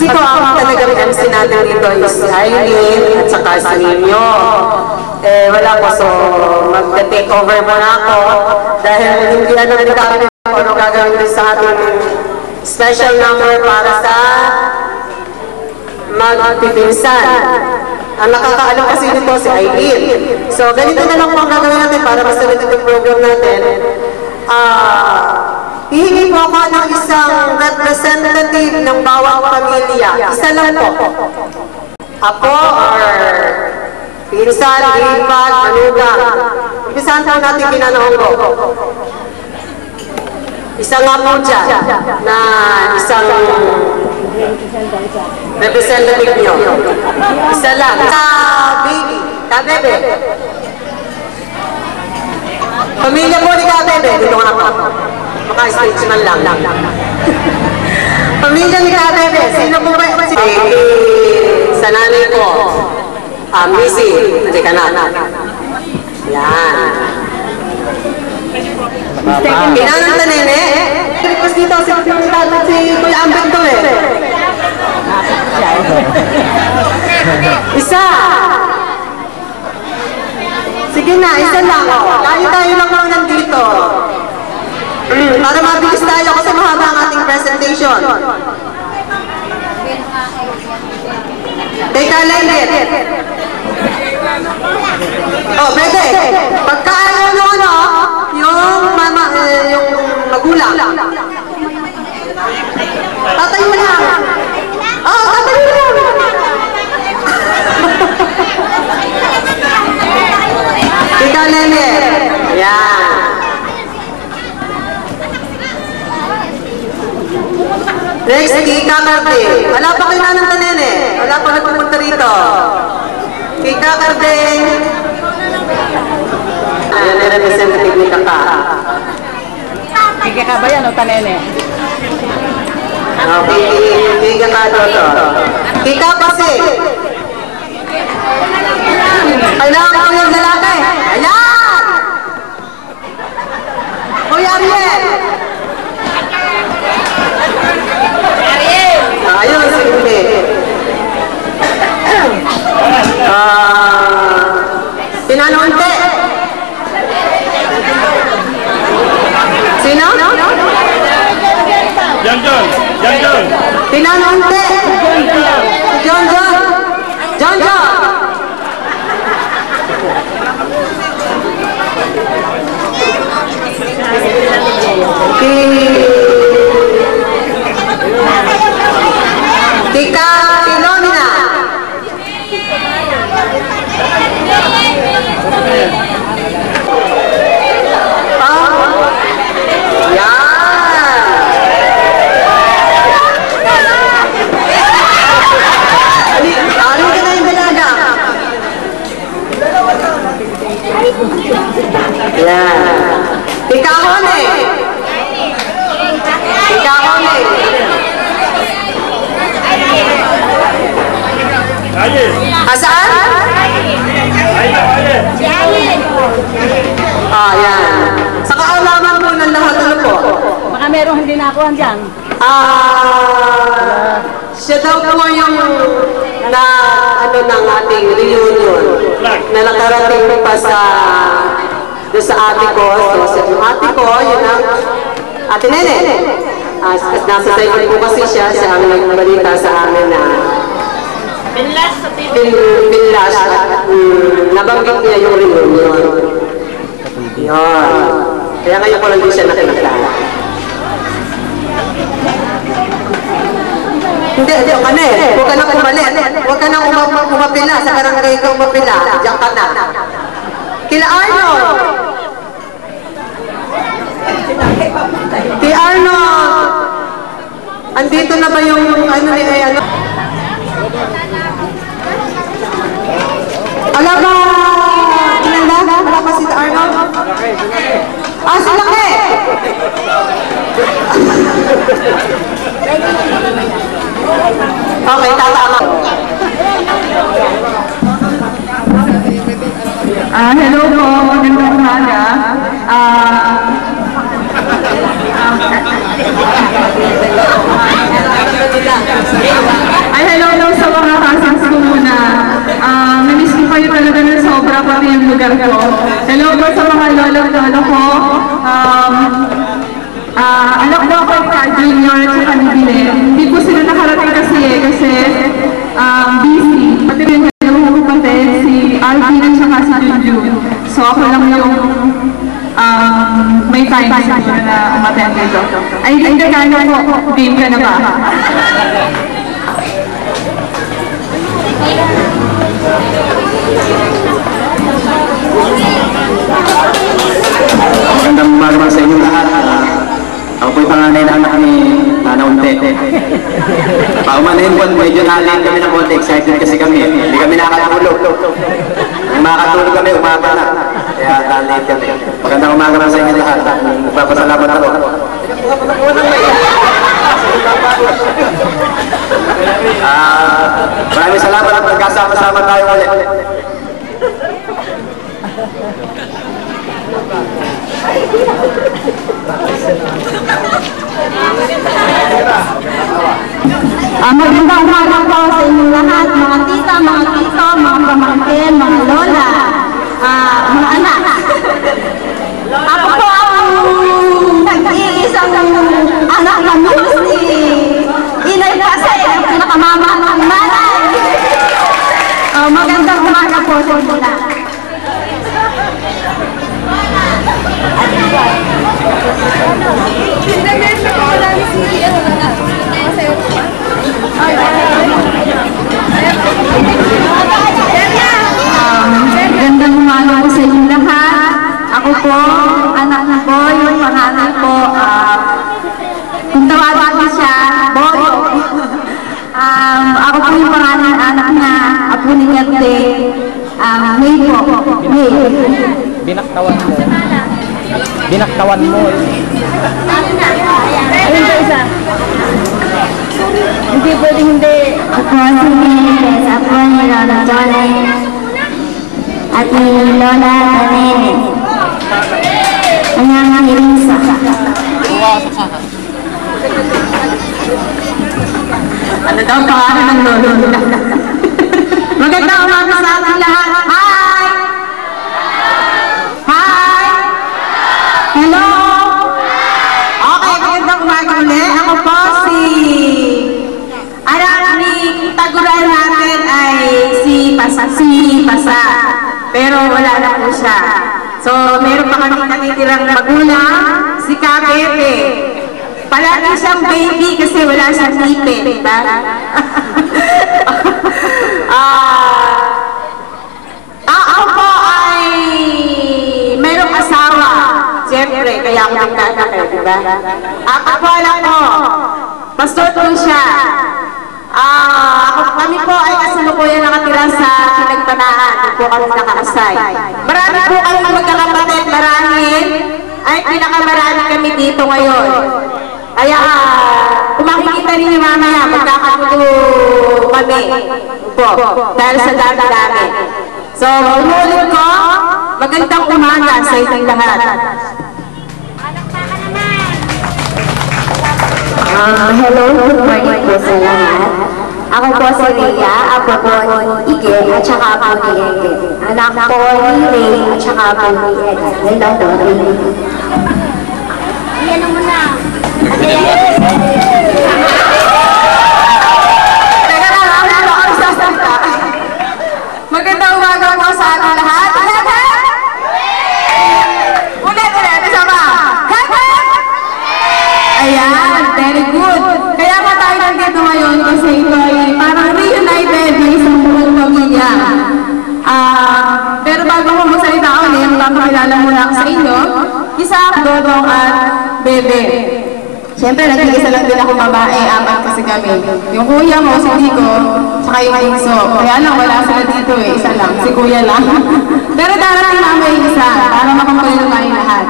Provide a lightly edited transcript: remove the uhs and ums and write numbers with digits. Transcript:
Kasi ito ang talagang MC natin dito is si Aileen at saka si Nino. Wala po, so mag-take over mo na ako dahil hindi ano rin kami ano gagawin din sa ating special number para sa magpipinsan. Ang nakakaalam kasi dito si Aileen. So ganito na lang po ang gagawin natin para masunod itong program natin. Hihingi po ako ng isang representative ng bawat pamilya. Isa lang po. Apo or pinsan, lipad, manugang. Umpisahan po natin kinanahong ko. Isa nga po dyan na isang representative nyo. Isa lang. Baby. Kabebe. Pamilya po ni Kabebe. Dito nga po. Maka-stage man lang. Pamilya ni Kabebe. Sino po ba? Sa nanay ko. Missy. Hindi ka na. Yan. Kinanan na nene. Request dito si Kuya Ambet to eh. Isa. Sige na, isa lang. Tayo lang lang nandito. Para mabilis tayo kasi mahaba ang ating presentation. Teka lang din. Oh, pwede. Pagka ano, yung magulang. Tatay mo lang. Oh, tatay mo lang. Teka lang din. Ayan. Next, Kika Carde. Wala pa kayo nanong nene. Wala pa nagpupunta rito. Kika Carde. Ayan, representative ni Kaka. Kika ka ba yan o tanene? Okay, Kika ka to. Kika kasi. Kailangan ko yung lalaki. Ayan! Kuya Ariel. Ayun, sige. Pinanunte. Sino? John. Pinanunte. John. Tika Pilomina. Asaan? Yan. Sa kaalaman po ng lahat ano po? Baka merong hindi nakuha dyan. Siya daw po yung na ano ng ating reunion na nakarating pa sa doon sa ate ko. So, yung ate ko, yun ang ate Nene. Nasa side po kasi siya ang nagbalita sa amin na Pinlas at nabanggit niya yung reunion. Yun. Kaya ngayon ko lang din siya nakikita. Hindi ka na eh. Huwag ka nang umalit. Huwag ka nang umapila sa barangay ka umapila. Diyan ka na. Kila Arnold! Kila Arnold! Andito na ba yung ano ni ano? Ala ba? Kinanda? Wala pa si Arnold? Sila ka eh! Okay, tatama. Hello po, magandang umaga. lugar ko. Hello po sa mga lolo ko. Anak ko ako ka Junior at saka ni Bilen. Hindi po sila nakarating kasi busy. Pati rin yung kapatid, si Alvin at saka si Junjun. So ako lang yung may time siguro na umattend dito. Ay, hindi ka na po. Game ka na ba? Magandang umaga sa inyong lahat. Ako po'y panganay na anak ni Nana Unte. Paumanahin po, medyo nalate kami ng konti. Excited kasi kami. Hindi kami nakatulog. Yung makatulog kami, umaga na. Kaya nalate kami. Magandang umaga sa inyong lahat. Magpapasalamat ako. Maraming salamat at magkasama-sama tayo ulit. Magandang umaga po sa inyong lahat, mga tita, mga tito, mga pamangkin, mga lola, mga anak. Ako po ang nag-iisang anak ng Muse ni Inay kasi, ang pinakamama ng nanay. Magandang umaga po sa inyong lahat. Gandang umaga po sa inyong lahat. Ako po, anak na po, yung panganay po, kung tawagin ko siya, Boyo. Ako po yung panganay anak na apo ni Kerte, May po, May. Binaktawan mo. Binaktawan mo. Ayun pa isa. Hindi pwedeng hindi. Ako si Menes, ako ni Lola Jolene, at ni Lola Tanene. Kanyang Hirisa. Ano daw pangalan ng lolo nila? Magandang umaga sa ating lahat. Hi! Hi! Hello! Okay, magandang umaga ulit. Ako po si anak ni taguran natin ay si Pasa. Pero wala na po siya. So, meron pa kami natitirang magulang, si Kabebe. Palagi siyang baby kasi wala siyang tipe, diba? Ako po ay merong asawa. Siyempre, kaya ako nagkakak, diba? Ako po alam mo, pastor po siya. Kami po ay kasalukuyan nakatira sa Pinagpanaan. Hindi po kami nakakasay. Marami po kami magkakapatid, marahil ay pinakamarami kami dito ngayon. Kaya kung makikita ninyo mamaya, magkakagulo kami po dahil sa dami-dami. So, ulit ko, magandang umaga sa inyong lahat. Hello, good morning po sa lahat. Ako po si Rhea, apo po ni Ige, at saka apo ni Ege. Anak po ni Ray, at saka apo ni Ege. Hello po, Ray. Iyan mo na. Teka lang, ako ang sasanta. Magandang umaga po sa ating lahat. Ulit, isa pa. Ayan, very good. Kaya pa tayo nandito ngayon kasi ito ay parang reunited ng isang buong pamilya. Pero bago ko magsalita ulit, magpapakilala muna ako sa inyo, isa, Dodong at Bebe. Siyempre, nag-iisa lang din ako babae, apat kasi kami. Yung kuya mo, si Nico, tsaka yung Ainso. Kaya lang, wala sila dito eh, isa lang, si kuya lang. Pero darating na may isa, para makampalilo tayo lahat.